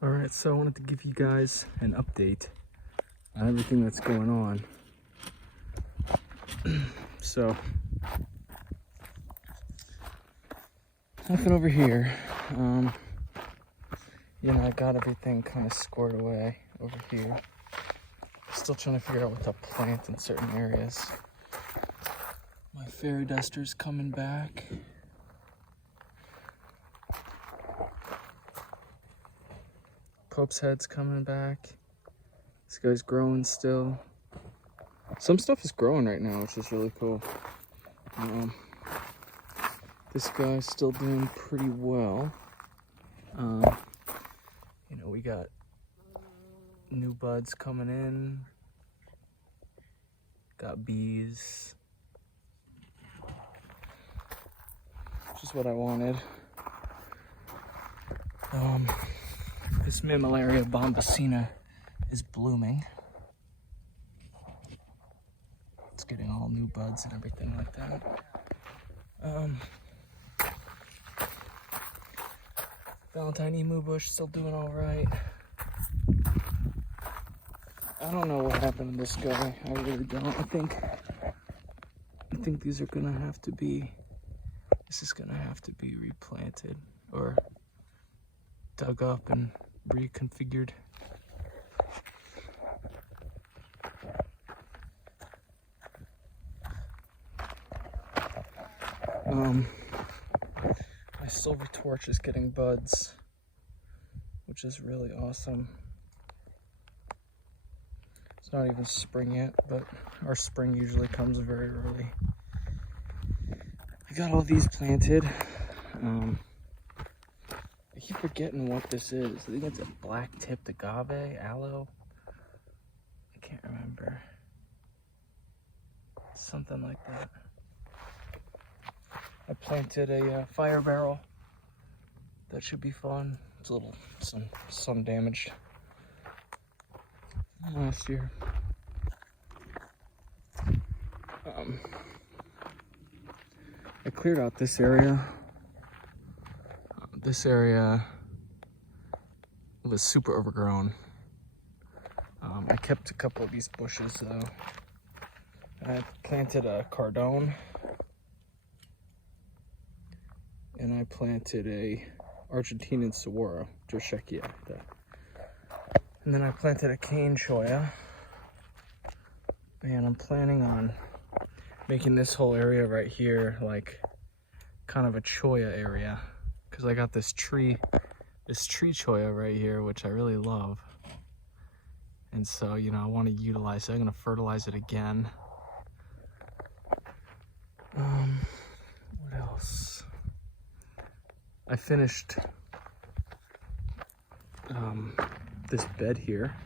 Alright, so I wanted to give you guys an update on everything that's going on. So, nothing over here. I got everything kind of squared away over here. Still trying to figure out what to plant in certain areas. My fairy duster's coming back. Pope's head's coming back. This guy's growing still. Some stuff is growing right now, which is really cool. This guy's still doing pretty well. We got new buds coming in. Got bees. Which is what I wanted. This Mammillaria bombacina is blooming. It's getting all new buds and everything like that. Valentine emu bush still doing all right. I don't know what happened to this guy. I really don't. I think these are gonna have to be. This is gonna have to be replanted or dug up and reconfigured. My silver torch is getting buds, which is really awesome. It's not even spring yet, but our spring usually comes very early. I got all these planted. I keep forgetting what this is. I think it's a black-tipped agave, aloe. I can't remember. Something like that. I planted a fire barrel. That should be fun. It's a little sun damaged last year. I cleared out this area. This area was super overgrown. I kept a couple of these bushes though. I planted a cardone. And I planted a Argentinian saguaro, Drosechia. And then I planted a cane cholla. And I'm planning on making this whole area right here like kind of a cholla area. Because I got this tree cholla right here, which I really love. And so, I want to utilize it. I'm going to fertilize it again. What else? I finished this bed here.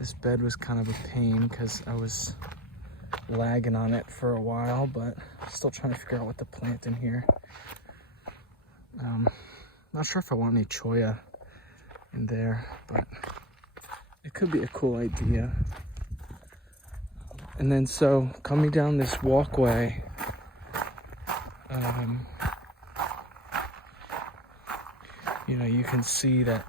This bed was kind of a pain because I was lagging on it for a while, but still trying to figure out what to plant in here. Not sure if I want any cholla in there, but it could be a cool idea. And then so coming down this walkway, you can see that,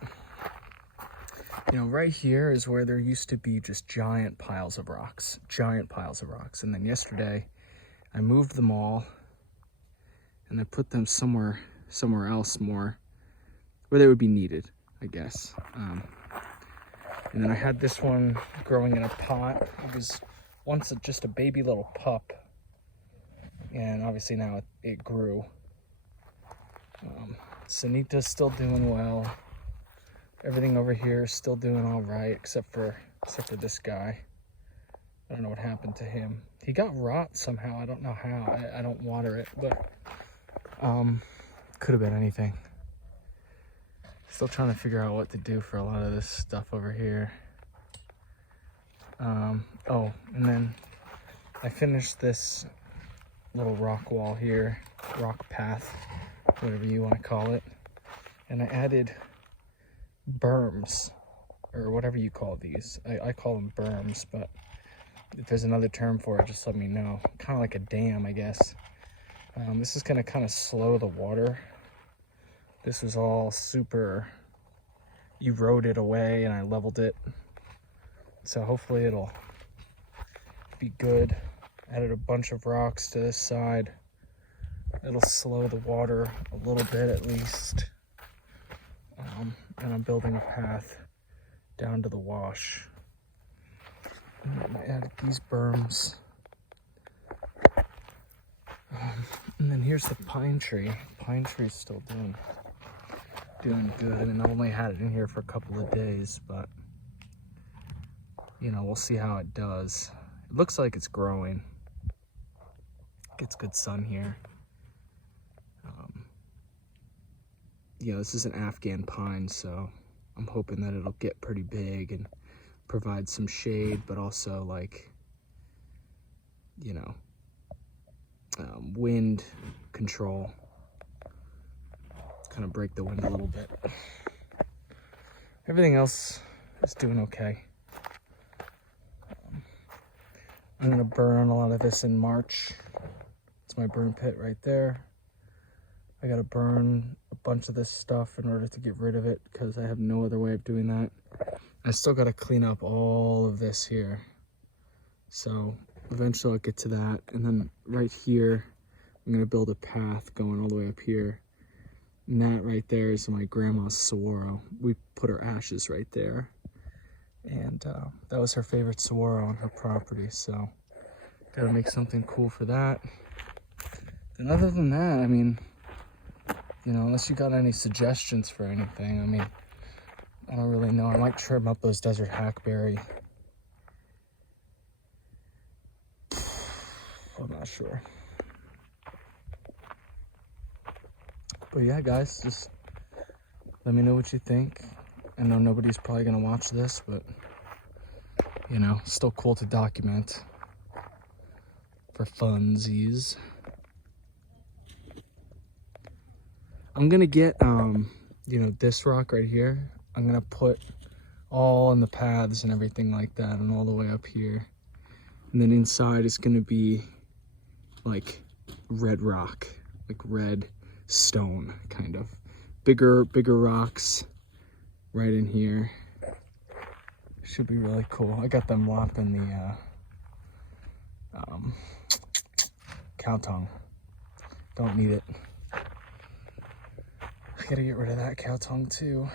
right here is where there used to be just giant piles of rocks. And then yesterday I moved them all and I put them somewhere else more where they would be needed, I guess. And then I had this one growing in a pot. It was once just a baby little pup. And obviously now it grew. Sanita's still doing well. Everything over here is still doing all right, except for this guy. I don't know what happened to him. He got rot somehow. I don't know how. I don't water it, but could have been anything. Still trying to figure out what to do for a lot of this stuff over here. Oh, and then I finished this little rock wall here, rock path, whatever you want to call it. And I added berms, or whatever you call these. I call them berms, but if there's another term for it, just let me know. Kind of like a dam, I guess. This is going to kind of slow the water This was all super eroded away and I leveled it. So hopefully it'll be good. Added a bunch of rocks to this side. It'll slow the water a little bit at least. And I'm building a path down to the wash. And I added these berms. And then here's the pine tree. Pine tree's still doing good, and I only had it in here for a couple of days, but you know, we'll see how it does. It looks like it's growing. Gets good sun here. You know, this is an Afghan pine, so I'm hoping that it'll get pretty big and provide some shade, but also like, you know, wind control. Kind of break the wind a little bit. Everything else is doing okay. I'm gonna burn a lot of this in March. It's my burn pit right there. I gotta burn a bunch of this stuff in order to get rid of it because I have no other way of doing that. I still gotta clean up all of this here. So eventually I'll get to that. And then right here, I'm gonna build a path going all the way up here. And that right there is my grandma's saguaro. We put her ashes right there. And that was her favorite saguaro on her property. So gotta make something cool for that. And other than that, I mean, you know, unless you got any suggestions for anything, I mean, I don't really know. I might trim up those desert hackberry. I'm not sure. But yeah, guys, just let me know what you think. I know nobody's probably gonna watch this, but you know, still cool to document for funsies. I'm gonna get, you know, this rock right here. I'm gonna put all in the paths and everything like that and all the way up here. And then inside is gonna be like red rock, like red stone, kind of. Bigger rocks right in here. Should be really cool. I got them lopping the cow tongue. Don't need it. I gotta get rid of that cow tongue too,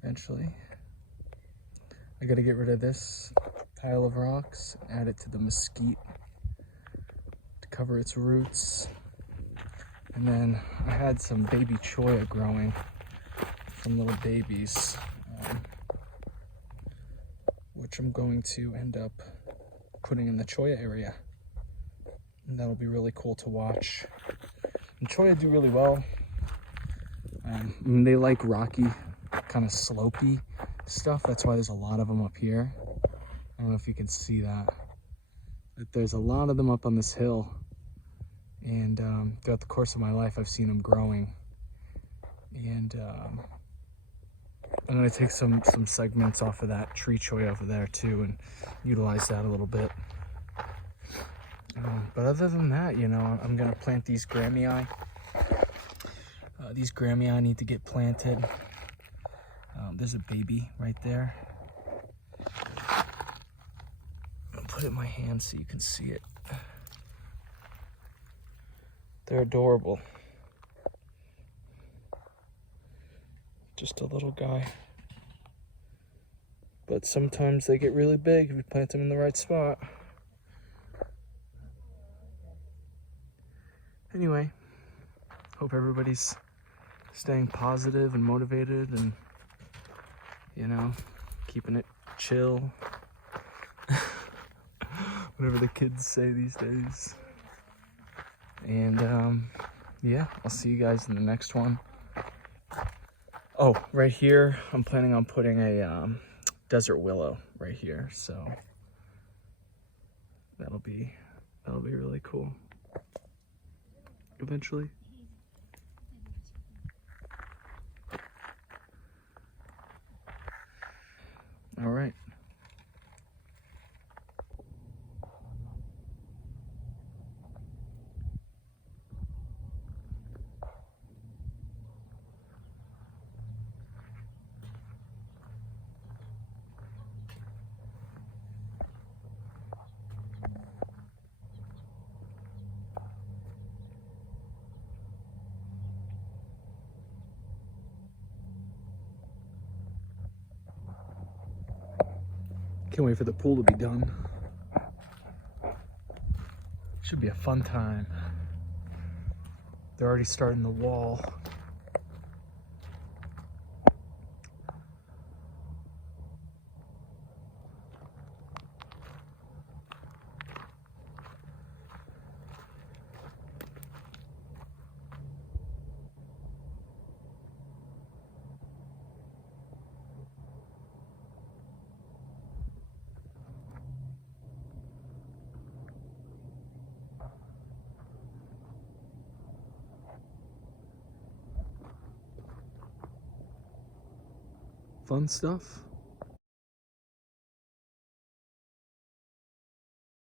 eventually. I gotta get rid of this pile of rocks, add it to the mesquite to cover its roots. And then I had some baby cholla growing, some little babies, which I'm going to end up putting in the cholla area. And that'll be really cool to watch. And cholla do really well. I mean, they like rocky, kind of slopey stuff. That's why there's a lot of them up here. I don't know if you can see that. But there's a lot of them up on this hill. And throughout the course of my life, I've seen them growing. And I'm gonna take some segments off of that tree cholla over there too and utilize that a little bit. But other than that, you know, I'm gonna plant these Grammii. These Grammii need to get planted. There's a baby right there. I'll put it in my hand so you can see it. They're adorable. Just a little guy. But sometimes they get really big if you plant them in the right spot. Anyway, hope everybody's staying positive and motivated and, you know, keeping it chill. Whatever the kids say these days. And yeah, I'll see you guys in the next one. Oh, right here, I'm planning on putting a desert willow right here, so that'll be really cool eventually. All right. Can't wait for the pool to be done. Should be a fun time. They're already starting the wall. Fun stuff.